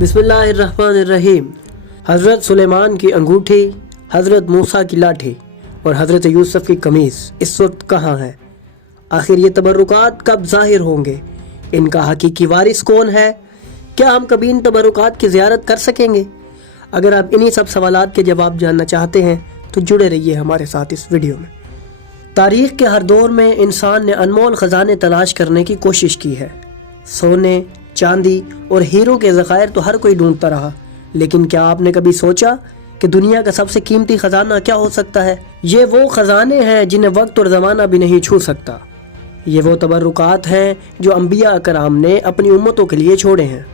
बिस्मिल्लाहिर्रहमानिर्रहीम। हज़रत सुलेमान की अंगूठी, हज़रत मूसा की लाठी और हज़रत यूसुफ की कमीज़ इस वक्त कहाँ है? आखिर ये तबर्रुकात कब ज़ाहिर होंगे? इनका हकीकी वारिस कौन है? क्या हम कभी इन तबर्रुकात की ज़ियारत कर सकेंगे? अगर आप इन्हीं सब सवालात के जवाब जानना चाहते हैं तो जुड़े रहिए हमारे साथ इस वीडियो में। तारीख़ के हर दौर में इंसान ने अनमोल ख़जाने तलाश करने की कोशिश की है। सोने, चांदी और हीरो के ज़खायर तो हर कोई ढूंढता रहा, लेकिन क्या आपने कभी सोचा कि दुनिया का सबसे कीमती ख़जाना क्या हो सकता है? ये वो ख़जाने हैं जिन्हें वक्त और ज़माना भी नहीं छू सकता। ये वो तबर्रुकात हैं जो अंबिया कराम ने अपनी उम्मतों के लिए छोड़े हैं।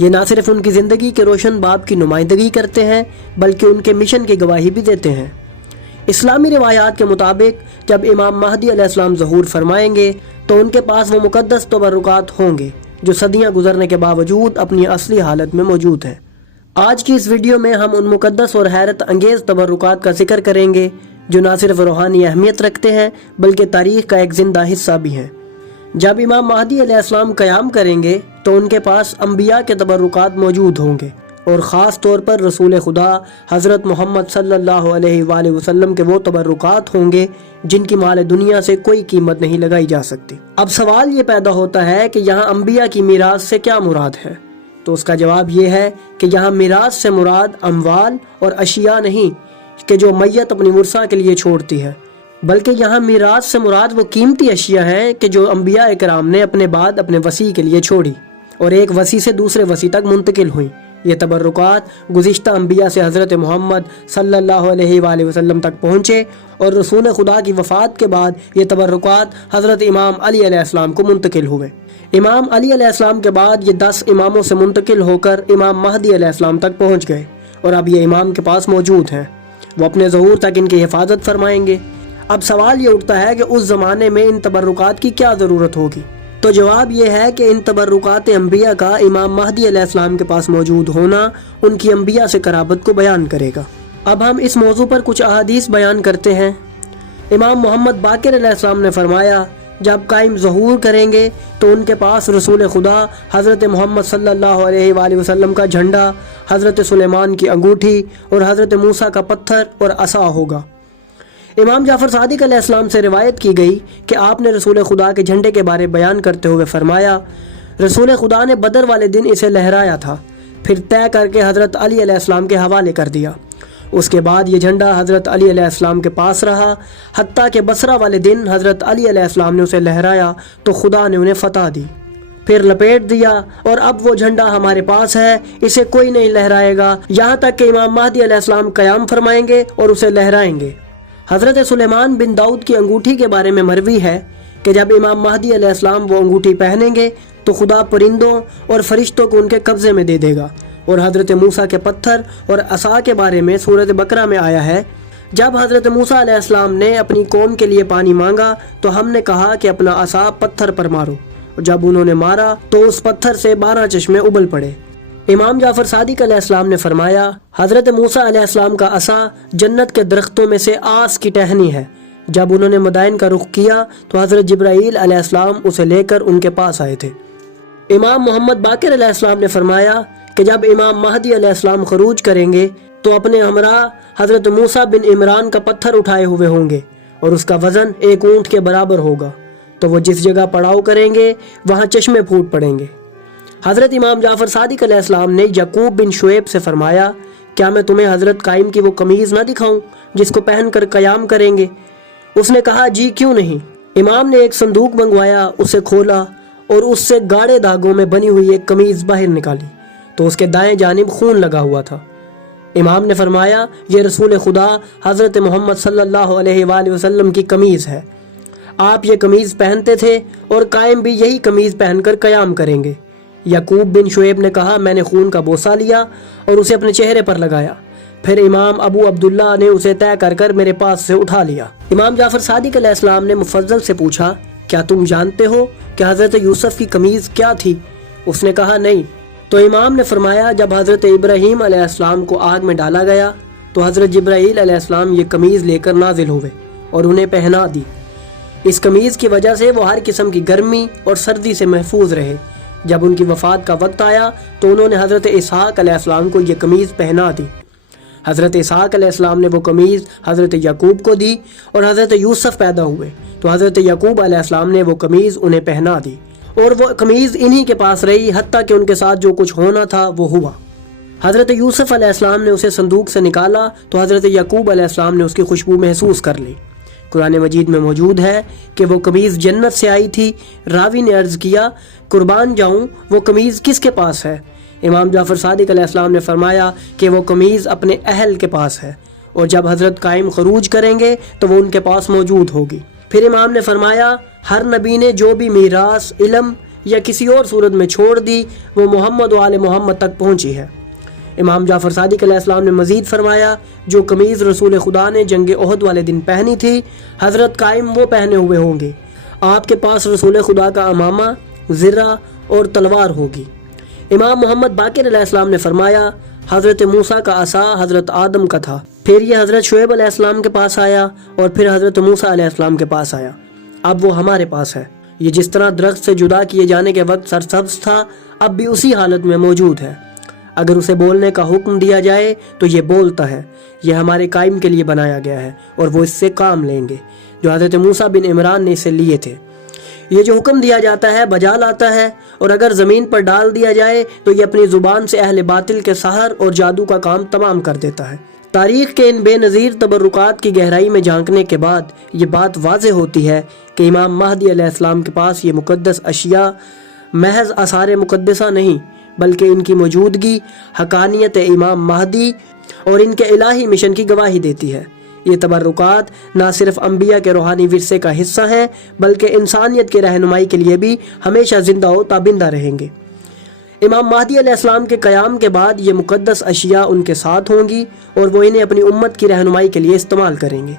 ये ना सिर्फ उनकी ज़िंदगी के रोशन बाब की नुमाइंदगी करते हैं, बल्कि उनके मिशन की गवाही भी देते हैं। इस्लामी रिवायात के मुताबिक जब इमाम महदी अलैहिस्सलाम ज़हूर फरमाएंगे तो उनके पास वो मुक़द्दस तबर्रुकात होंगे जो सदियां गुजरने के बावजूद अपनी असली हालत में मौजूद हैं। आज की इस वीडियो में हम उन मुक़द्दस और हैरत अंगेज़ तबर्रुकात का जिक्र करेंगे जो ना सिर्फ रूहानी अहमियत रखते हैं बल्कि तारीख़ का एक ज़िंदा हिस्सा भी हैं। जब इमाम महदी अलैहिस्सलाम क़याम करेंगे तो उनके पास अंबिया के तबर्रुकात मौजूद होंगे और ख़ास तौर पर रसूल खुदा हज़रत मोहम्मद सल्लल्लाहु अलैहि वसल्लम के वो तबर्रुकात होंगे जिनकी माल दुनिया से कोई कीमत नहीं लगाई जा सकती। अब सवाल ये पैदा होता है कि यहाँ अंबिया की मीरास से क्या मुराद है? तो उसका जवाब ये है कि यहाँ मीरास से मुराद अमवाल और अशिया नहीं कि जो मैयत अपनी मुर्सा के लिए छोड़ती है, बल्कि यहाँ मीरास से मुराद वो कीमती अशिया हैं कि जो अंबिया इकराम ने अपने बाद अपने वसी के लिए छोड़ी और एक वसी से दूसरे वसी तक मुंतकिल हुई। ये तबर्रुकात गुज़िश्ता अंबिया से हज़रत मोहम्मद सल्लल्लाहु अलैहि वसल्लम तक पहुँचे और रसूल खुदा की वफ़ात के बाद ये तबर्रुकात हज़रत इमाम अली अलैहिस्सलाम को मुंतकिल हुए। इमाम अली अलैहिस्सलाम के बाद ये 10 इमामों से मुंतकिल होकर इमाम महदी अलैहिस्सलाम तक पहुँच गए और अब ये इमाम के पास मौजूद हैं। वो अपने ज़हूर तक इनकी हिफाजत फरमाएंगे। अब सवाल ये उठता है कि उस ज़माने में इन तबर्रुकात की क्या ज़रूरत होगी? तो जवाब ये है कि इन तबर्रुकात अंबिया का इमाम महदी अलैहिस्सलाम के पास मौजूद होना उनकी अंबिया से कराबत को बयान करेगा। अब हम इस मौजू पर कुछ अहादीस बयान करते हैं। इमाम मोहम्मद बाकिर अलैहिस्सलाम ने फरमाया, जब कायम ज़हूर करेंगे तो उनके पास रसूल खुदा हज़रत मोहम्मद सल्लल्लाहु अलैहि वसल्लम का झंडा, हज़रत सुलेमान की अंगूठी और हज़रत मूसा का पत्थर और असा होगा। इमाम जाफ़र सादिक अलैहिस्सलाम से रिवायत की गई कि आपने रसूल खुदा के झंडे के बारे बयान करते हुए फरमाया, रसूल खुदा ने बदर वाले दिन इसे लहराया था, फिर तय करके हज़रत अली अलैहिस्सलाम के हवाले कर दिया। उसके बाद ये झंडा हज़रत अली अलैहिस्सलाम के पास रहा, हत्ता कि बसरा वाले दिन हज़रत अली अलैहिस्सलाम ने उसे लहराया तो खुदा ने उन्हें फ़तह दी, फिर लपेट दिया और अब वो झंडा हमारे पास है, इसे कोई नहीं लहराएगा यहाँ तक कि इमाम महदी अलैहिस्सलाम क़याम फरमाएंगे और उसे लहराएंगे। हज़रत सुलेमान बिन दाऊद की अंगूठी के बारे में मरवी है कि जब इमाम महदी अलैहिस्सलाम वो अंगूठी पहनेंगे तो खुदा परिंदों और फरिश्तों को उनके कब्ज़े में दे देगा। और हज़रत मूसा के पत्थर और असा के बारे में सूरत बकरा में आया है, जब हज़रत मूसा अलैहिस्सलाम ने अपनी कौम के लिए पानी मांगा तो हमने कहा कि अपना असा पत्थर पर मारो, और जब उन्होंने मारा तो उस पत्थर से 12 चश्मे उबल पड़े। इमाम जाफ़र सादिक अलैहिस्सलाम ने फरमाया, हज़रत मूसा अलैहिस्सलाम का असा जन्नत के दरख्तों में से आस की टहनी है। जब उन्होंने मदाइन का रुख किया तो हज़रत जिब्राईल अलैहिस्सलाम उसे लेकर उनके पास आए थे। इमाम मोहम्मद बाकिर अलैहिस्सलाम ने फरमाया कि जब इमाम महदी अलैहिस्सलाम खरूज करेंगे तो अपने हमरा हज़रत मूसा बिन इमरान का पत्थर उठाए हुए होंगे और उसका वज़न एक ऊँट के बराबर होगा, तो वो जिस जगह पड़ाव करेंगे वहाँ चश्मे फूट पड़ेंगे। हज़रत इमाम जाफ़र सादिक अलैहिस्सलाम ने यकूब बिन शुएब से फरमाया, क्या मैं तुम्हें हज़रत कायम की वो कमीज़ ना दिखाऊं जिसको पहन कर क़याम करेंगे? उसने कहा, जी क्यों नहीं। इमाम ने एक संदूक मंगवाया, उसे खोला और उससे गाढ़े धागों में बनी हुई एक कमीज़ बाहर निकाली तो उसके दाएं जानिब खून लगा हुआ था। इमाम ने फरमाया, ये रसूल खुदा हज़रत मोहम्मद सल्लल्लाहु अलैहि वसल्लम की कमीज़ है। आप ये कमीज़ पहनते थे और कायम भी यही कमीज़ पहनकर क़याम करेंगे। यकूब बिन शुएब ने कहा, मैंने खून का बोसा लिया और उसे अपने चेहरे पर लगाया, फिर इमाम अबू अब्दुल्ला ने उसे तय कर मेरे पास से उठा लिया। इमाम जाफ़र सादिक अलैहिस्सलाम ने मुफज्जल से पूछा, क्या तुम जानते हो कि हज़रत यूसुफ की कमीज़ क्या थी? उसने कहा, नहीं। तो इमाम ने फरमाया, जब हज़रत इब्राहीम अलैहिस्सलाम को आग में डाला गया तो हज़रत जिब्राईल अलैहिस्सलाम ये कमीज़ लेकर नाजिल हुए और उन्हें पहना दी। इस कमीज़ की वजह से वो हर किस्म की गर्मी और सर्दी से महफूज रहे, جب ان کی وفات کا وقت آیا تو انہوں نے حضرت اسحاق علیہ السلام کو یہ قمیض پہنا دی۔ حضرت اسحاق علیہ السلام نے وہ قمیض حضرت یعقوب کو دی، اور حضرت یوسف پیدا ہوئے تو حضرت یعقوب علیہ السلام نے وہ قمیض انہیں پہنا دی، اور وہ قمیض انہی کے پاس رہی حتیٰ کہ ان کے ساتھ جو کچھ ہونا تھا وہ ہوا۔ حضرت یوسف علیہ السلام نے اسے صندوق سے نکالا تو حضرت یعقوب علیہ السلام نے اس کی خوشبو محسوس کر لی۔ قرآن مجید میں موجود ہے کہ وہ قمیض جنت سے آئی تھی۔ راوی نے عرض کیا، قربان جاؤں وہ قمیض کس کے پاس ہے؟ امام جعفر صادق علیہ السلام نے فرمایا کہ وہ قمیض اپنے اہل کے پاس ہے، اور جب حضرت قائم خروج کریں گے تو وہ ان کے پاس موجود ہوگی۔ پھر امام نے فرمایا، ہر نبی نے جو بھی میراث، علم یا کسی اور صورت میں چھوڑ دی وہ محمد و آل محمد تک پہنچی ہے۔ امام جعفر صادق علیہ السلام نے مزید فرمایا، جو قمیض رسول خدا نے جنگ احد والے دن پہنی تھی حضرت قائم وہ پہنے ہوئے ہوں گے۔ آپ کے پاس رسول خدا کا امامہ، زرہ اور تلوار ہوگی۔ امام محمد باقر علیہ السلام نے فرمایا، حضرت موسیٰ کا عصا حضرت آدم کا تھا، پھر یہ حضرت شعیب علیہ السلام کے پاس آیا، اور پھر حضرت موسیٰ علیہ السلام کے پاس آیا، اب وہ ہمارے پاس ہے۔ یہ جس طرح درخت سے جدا کیے جانے کے وقت سرسبز تھا، اب بھی اسی حالت میں موجود ہے۔ اگر اسے بولنے کا حکم دیا جائے تو یہ بولتا ہے۔ یہ ہمارے قائم کے لیے بنایا گیا ہے، اور وہ اس سے کام لیں گے جو حضرت موسیٰ بن عمران نے اسے لیے تھے۔ یہ جو حکم دیا جاتا ہے بجا لاتا ہے، اور اگر زمین پر ڈال دیا جائے تو یہ اپنی زبان سے اہل باطل کے سحر اور جادو کا کام تمام کر دیتا ہے۔ تاریخ کے ان بے نظیر تبرکات کی گہرائی میں جھانکنے کے بعد یہ بات واضح ہوتی ہے کہ امام مہدی علیہ السلام کے پاس یہ مقدس اشیاء محض آثار مقدسہ نہیں، بلکہ ان کی موجودگی حقانیت امام مہدی اور ان کے الہی مشن کی گواہی دیتی ہے۔ یہ تبرکات نہ صرف انبیاء کے روحانی ورثے کا حصہ ہیں، بلکہ انسانیت کے رہنمائی کے لیے بھی ہمیشہ زندہ و تابندہ رہیں گے۔ امام مہدی علیہ السلام کے قیام کے بعد یہ مقدس اشیاء ان کے ساتھ ہوں گی، اور وہ انہیں اپنی امت کی رہنمائی کے لیے استعمال کریں گے۔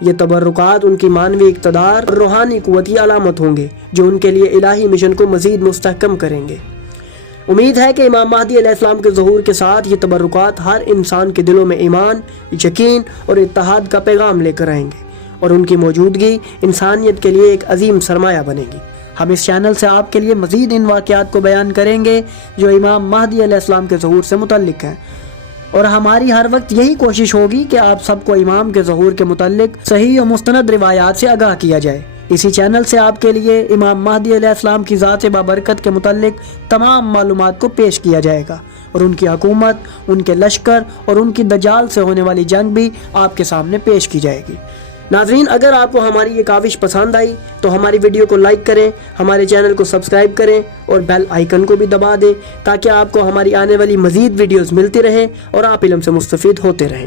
یہ تبرکات ان کی معنوی اقتدار اور روحانی قوت کی علامت ہوں گے، جو ان کے لیے الہی مشن کو مزید مستحکم کریں گے۔ امید ہے کہ امام مہدی علیہ السلام کے ظہور کے ساتھ یہ تبرکات ہر انسان کے دلوں میں ایمان، یقین اور اتحاد کا پیغام لے کر آئیں گے، اور ان کی موجودگی انسانیت کے لیے ایک عظیم سرمایہ بنے گی۔ ہم اس چینل سے آپ کے لیے مزید ان واقعات کو بیان کریں گے جو امام مہدی علیہ السلام کے ظہور سے متعلق ہیں، اور ہماری ہر وقت یہی کوشش ہوگی کہ آپ سب کو امام کے ظہور کے متعلق صحیح و مستند روایات سے آگاہ کیا جائے۔ اسی چینل سے آپ کے لیے امام مہدی علیہ السلام کی ذات بابرکت کے متعلق تمام معلومات کو پیش کیا جائے گا، اور ان کی حکومت، ان کے لشکر اور ان کی دجال سے ہونے والی جنگ بھی آپ کے سامنے پیش کی جائے گی۔ ناظرین، اگر آپ کو ہماری یہ کاوش پسند آئی تو ہماری ویڈیو کو لائک کریں، ہمارے چینل کو سبسکرائب کریں اور بیل آئیکن کو بھی دبا دیں، تاکہ آپ کو ہماری آنے والی مزید ویڈیوز ملتی رہیں اور آپ علم سے مستفید ہوتے رہیں۔